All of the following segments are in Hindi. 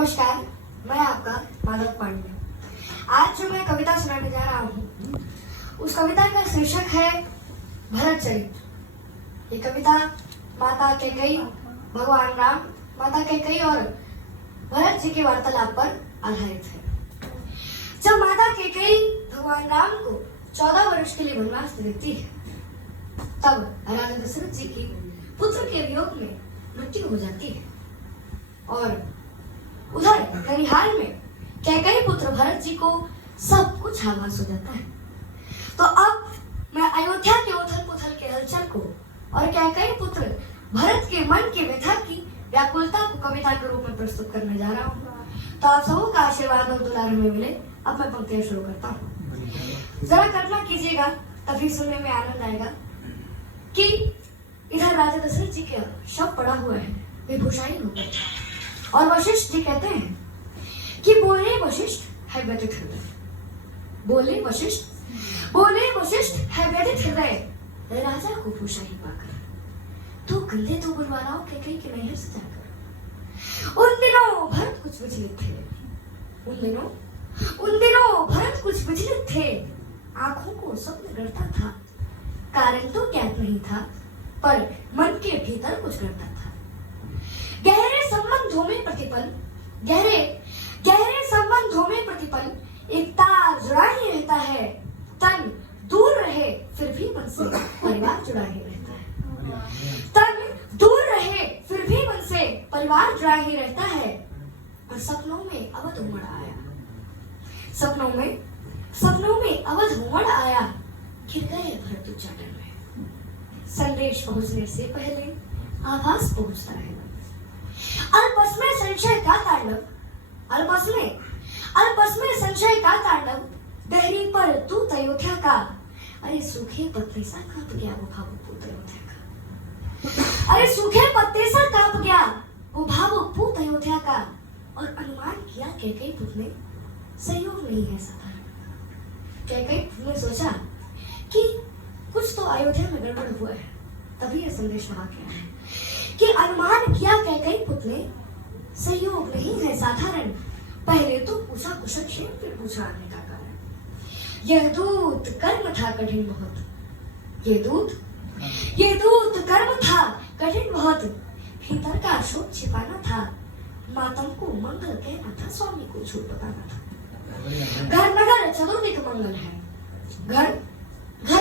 नमस्कार, मैं आपका माधव पांडे। आज जो मैं कविता सुनाने जा रहा हूँ उस कविता का शीर्षक है भरत चरित। ये कविता माता कैकेयी, भगवान राम, माता कैकेयी और भरत जी के वार्तालाप पर आधारित है। जब माता कैकेयी भगवान राम को 14 वर्ष के लिए वनवास देती है, तब राजा दशरथ जी की पुत्र के वियोग में मृत्यु हो जाती है और उधर ननिहाल में कैकेयी पुत्र भरत जी को सब कुछ आभास हो जाता है। तो अब मैं अयोध्या के उथल पुथल के हलचल को और कैकेयी पुत्र भरत के मन की व्यथा की व्याकुलता को कविता के रूप में प्रस्तुत करने जा रहा हूँ। तो आप सबों का आशीर्वाद और दुलार हमें मिले। अब मैं पंक्तियां शुरू करता हूँ। जरा कल्पना कीजिएगा, तभी सुनने में आनंद आएगा कि इधर राजा दशरथ जी का शव पड़ा हुआ है, विभूषाहीन होकर, और वशिष्ठ जी कहते हैं कि बोले वशिष्ठ है व्यथित हृदय, बोले वशिष्ठ है व्यथित हृदय राजा को भूषाहीन पाकर, तो कंधे तो बुलवालाओ कैकेयी के नैहर से जाकर। उन दिनों भरत कुछ विचलित थे, उन दिनों भरत कुछ विचलित थे, आंखों को स्वप्न गढ़ता था, कारण तो ज्ञात नहीं था, पर मन के भीतर कुछ गढ़ता था। गहरे संबंधों में प्रतिपल एक तार जुड़ा ही रहता है, तन दूर रहे फिर भी मन से परिवार जुड़ा ही रहता है। तन दूर रहे फिर भी मन से परिवार जुड़ा ही रहता है। और सपनों में अवध उमड़ आया, सपनों में अवध उमड़ आया, गिर गए भरत उच्चाटन में। संदेश पहुंचने से पहले आवाज पहुंचता है। अल्पस में संशय का तांडव, दहरी पर तूत अयोध्या का। अरे सूखे पत्ते सा कांप गया वो भावुक पूत अयोध्या का। अरे सूखे पत्ते सा कांप गया वो भावुक पूत अयोध्या का। और अनुमान किया कैकेयी पुत्र ने सहयोग नहीं है साधारण। कैकेयी पुत्र ने सोचा कि कुछ तो अयोध्या में गड़बड़ हुआ है, तभी यह संदेश वहां गया है कि अनुमान किया कैकेयी पुत्र ने सहयोग नहीं है साधारण। पहले तो पूछा कुशल क्षेम, फिर पूछा आने का कारण। यह दूत कर्म था कठिन बहुत, ये दूत कर्म था कठिन बहुत। भीतर का शोक छिपाना था, मातम को मंगल कहना था, स्वामी को झूठ बताना था। घर नगर चतुर्दिक मंगल है, घर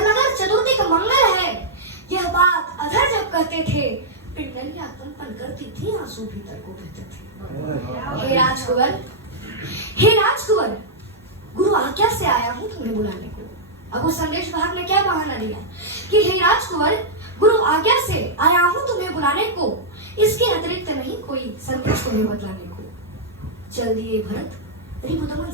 नगर चतुर्दिक मंगल है। यह बात अधर जब कहते थे, पिंडलियां कंपन करती थी, आंसू भीतर को बहते थे। हे राजकुंवर, गुरु आज्ञा से आया हूं तुम्हें बुलाने को। अब उस संदेश वाहक ने क्या बहाना दिया कि हे राजकुंवर, गुरु आज्ञा से आया हूं तुम्हें बुलाने को, इसके अतिरिक्त नहीं कोई संदेश तुम्हें बतलाने को। चल दिए भरत रिपुदमन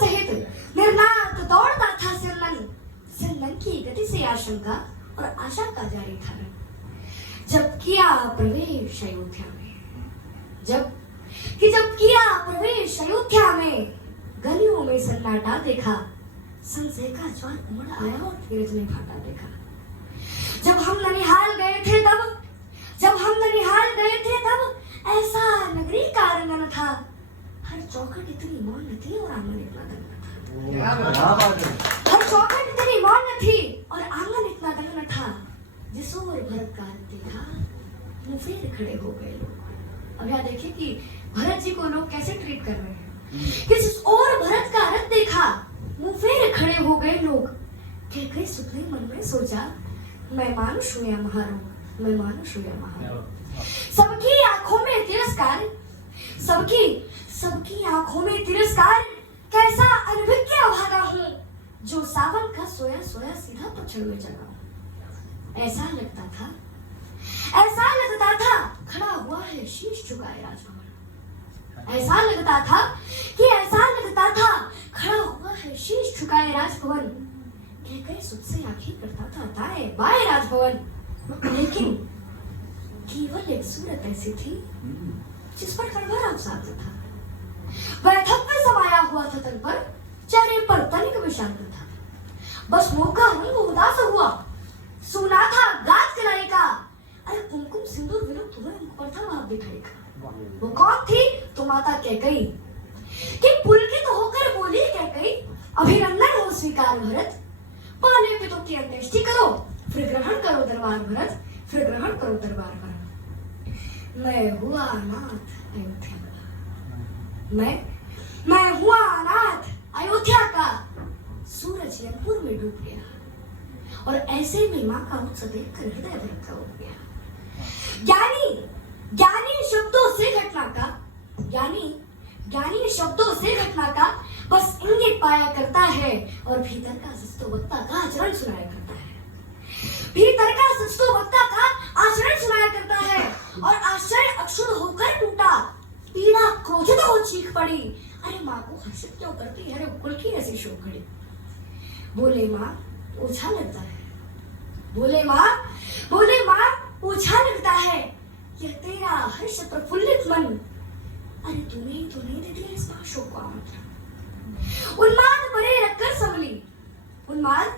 सहित निर्नाद दौड़ता था सिरनन की गति से आशंका और आशा का जारी था। जब किया प्रवेश अयोध्या में गलियों में सन्नाटा देखा, संशय का ज्वार उमड़ आया और धीरज ने फाटा देखा। जब हम ननिहाल गए थे तब ऐसा नगरी का आंगन था, हर चौखट इतनी मौन थी और आंगन इतना दंग था। हर चौखट इतनी मौन थी और आंगन इतना दंग था। जिस ओर भरत का देखा, मुंह फेर खड़े हो गए लोग। अब यहाँ देखिए कि भरत जी को लोग कैसे ट्रीट कर रहे हैं। जिस ओर भरत का रथ देखा, मुंह फेर खड़े हो गए लोग। कैकेयी सुतले मन में सोचा, मैं मानुष हूं या महारोग, सबकी आंखों में तिरस्कार, कैसा अनभिज्ञ अभागा हूं, जो सावन का सोया सीधा पछड़ में जगा हूं। ऐसा लगता था खड़ा हुआ है शीश झुकाए राजभवन। ऐसा लगता था खड़ा हुआ है शीश झुकाए राजभवन। कैकेयी सुध से आंखें करता था दाएं बाएं राजभवन, लेकिन केवल एक सूरत ऐसी थी जिस पर कड़वा अवसाद था। वैधव्य समाया हुआ था तन पर, चेहरे पर तनिक विषाद था। बस मुंह का रंग उदास हुआ, सुना था गाज कलाई का, अरे कुमकुम सिंदूर विरुद्ध तुम्हें पर था भाव दिखाएगा। वो कौन थी? तो माता कैकेयी। कि पुलकित होकर बोली कैकेयी, अभिनंदन हो स्वीकार भरत, पहले पितु की अंत्येष्टि करो, फिर ग्रहण करो दरबार भरत, फिर ग्रहण करो दरबार भरत। मैं हुआ अनाथ अयोध्या का, मैं हुआ अनाथ अयोध्या का, सूरज यमपुर में डूब गया और ऐसे में माँ का उत्सव देखकर हृदय धड़का हो गया। ज्ञानी शब्दों से घटना का, ज्ञानी शब्दों से घटना का बस इंगित पाया करता है और भीतर का सच तो वक्ता का आचरण सुनाया करता है। भीतर का सच तो वक्ता का आचरण सुनाया करता है और आश्चर्य अक्षुण होकर टूटा, पीड़ा क्रोधित हो चीख पड़ी, अरे माँ को हर्षित क्यों करती है, अरे कुल की ऐसी शोक खड़ी। बोले माँ ओछा लगता है, बोले माँ ओछा लगता है, यह तेरा हर्ष प्रफुल्लित मन, अरे तूने ही तो नहीं दे दिया इस महाशोक को आमंत्रण। उन्माद परे रखकर संभली, उन्माद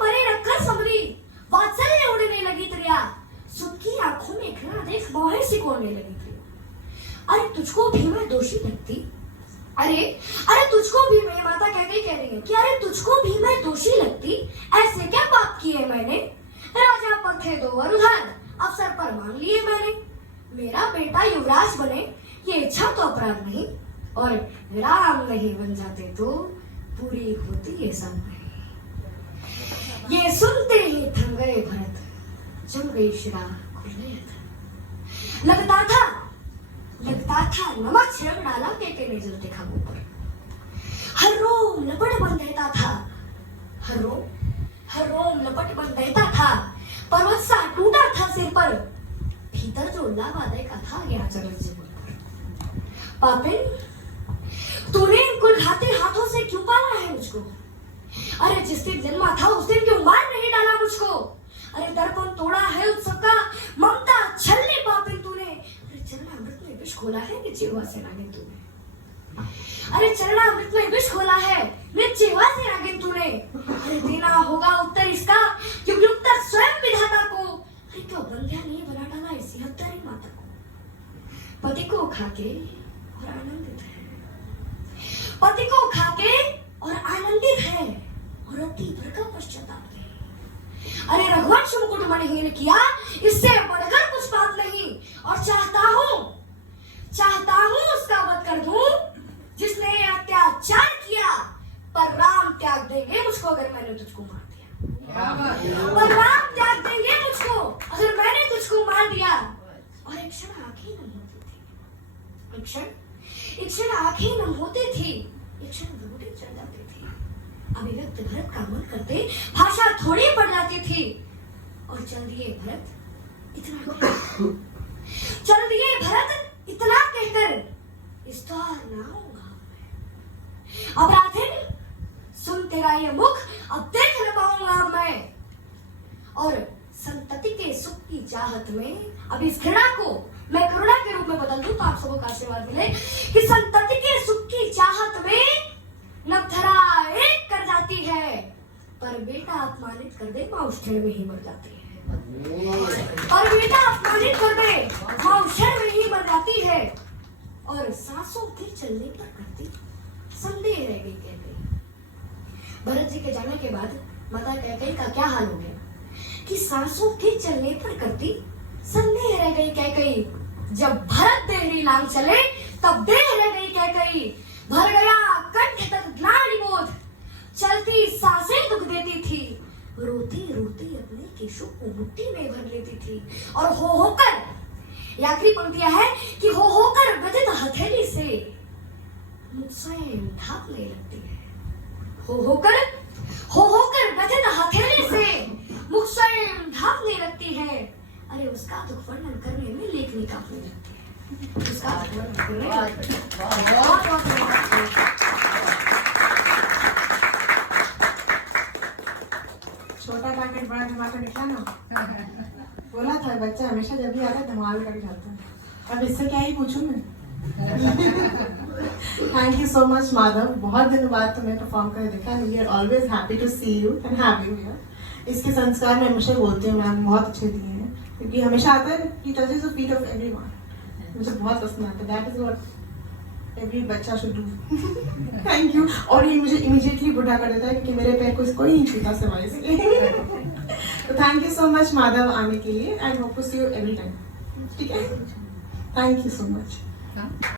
परे रखकर संभली, वात्सल्य उड़ने लगी त्रिया, सुख की आंखों में घृणा देख मोहे सिकोड़ने लगी त्रिया। अरे तुझको भी मैं दोषी लगती, अरे तुझको भी मैं, माता कह रही है कि अरे तुझको भी मैं दोषी लगती, ऐसे क्या पाप किए मैंने, राजा पर थे दो वरुधर, अवसर पर मांग लिए मैंने, मेरा बेटा युवराज बने ये इच्छा तो अपराध नहीं, और राम नहीं बन जाते तो पूरी होती ये सब नहीं। ये सुनते ही थम गए भरत, जम गई शिरा खुलने लगता था नमक छिड़क डाला के जलते खाबों पर। हर रोम लपट बन रहता था, हर रोम लपट बन रहता था, पर्वत सा टूटा था सिर पर, भीतर जो लावा देखा था गया चरण से पर। पापिन तूने इनको घाते हाथों से क्यों पाला है मुझको, अरे जिस दिन जन्मा था उस दिन क्यों मार नहीं डाला मुझको, अरे दर्पण तोड़ा है उत्सव का, ममता छलने पापिन तूने, अरे चरणामृत में विष खोला है जिह्वा से नागिन तूने, अरे चरणामृत में विष खोला है जिह्वा से नागिन तूने, अरे देना होगा उत्तर इसका क्योंकि उत्तर स्वयं विधाता को, अरे क्यों बंध्या नहीं बना डाला इसी हत्यारी माता को। पति को खाके और आनंदित है, पति को खाके और आनंदित है और अति भर का पश्चाताप है। अरे रघुवंश मुकुट मणिहीन किया, इससे बढ़कर कुछ बात नहीं, और चाहता हूं उसका वध कर दूं जिसने अत्याचार किया, पर राम त्याग देंगे मुझको अगर मैंने तुझको मार दिया, पर राम त्याग देंगे मुझको अगर मैंने तुझको मार दिया। और एक क्षण आंखें नम होती थी, एक क्षण आंखें नम होती थी, एक क्षण रोटी चढ़ जाती थी, अभिव्यक्त भरत का मन करते भाषा थोड़ी पड़ जाती थी, और चल दिए भरत इतना कहकर इस द्वार ना आऊंगा मैं। अब राधिन सुन तेरा ये मुख अब देख न पाऊंगा अब मैं, और संतति के सुख की चाहत में अब इस घृणा को मैं करुणा के रूप में बदल दूं तो आप सबको का आशीर्वाद मिले कि संतति के सुख की चाहत में नवधरा एक कर जाती है, पर बेटा अपमानित कर दे मां उस क्षण में ही मर जाती है, और बेटा अपमानित कर दे मां उस क्षण में ही मर जाती है। और सांसों के चलने पर करती संदेह रह गई कैकेयी। भरत जी के जाने के बाद माता कैकेयी का क्या हाल हो गया कि सांसों के चलने पर करती संदेह रह गई कैकेयी। जब भरत देहरी लांग चले तब देह रह गई कैकेयी, भर गया कंठ तक ग्लानि बोध, चलती सांसें दुख देती थी, रोती रोती अपने केशों को मुट्ठी में भर लेती थी, और हो होकर ये आखिरी पंक्तियां है कि हो होकर गदित हथेली से मुझ स्वयं ढांपने लगती है, हो होकर गदित हथेली से मुझ स्वयं ढांपने लगती है। अरे उसका दुख वर्णन करने में लेखनी कांपने लगती है, उसका दुख वर्णन करने छोटा पैकेट बड़ा धमाका निकला ना। बोला था बच्चा हमेशा जब भी आता है धमाल कर जाता है, अब इससे क्या ही पूछूं मैं। Thank you so much Madhav, बहुत दिनों बाद तुम्हें परफॉर्म कर देखा, we are always happy to see you and have you here. इसके संस्कार मैं हमेशा बोलती हूँ मैम बहुत अच्छे दिए हैं, क्योंकि हमेशा आता है कि touches the feet of everyone, मुझे बहुत पसंद आता है, दैट इज व्हाट एवरी बच्चा शुड डू। Thank you. और ये मुझे इमीडिएटली बुढ़ा कर देता है क्योंकि मेरे पैर को कोई नहीं छूता सिवाय इसलिए। तो thank you so much Madhav आने के लिए, and hope to see you every time. ठीक है, थैंक यू सो मच।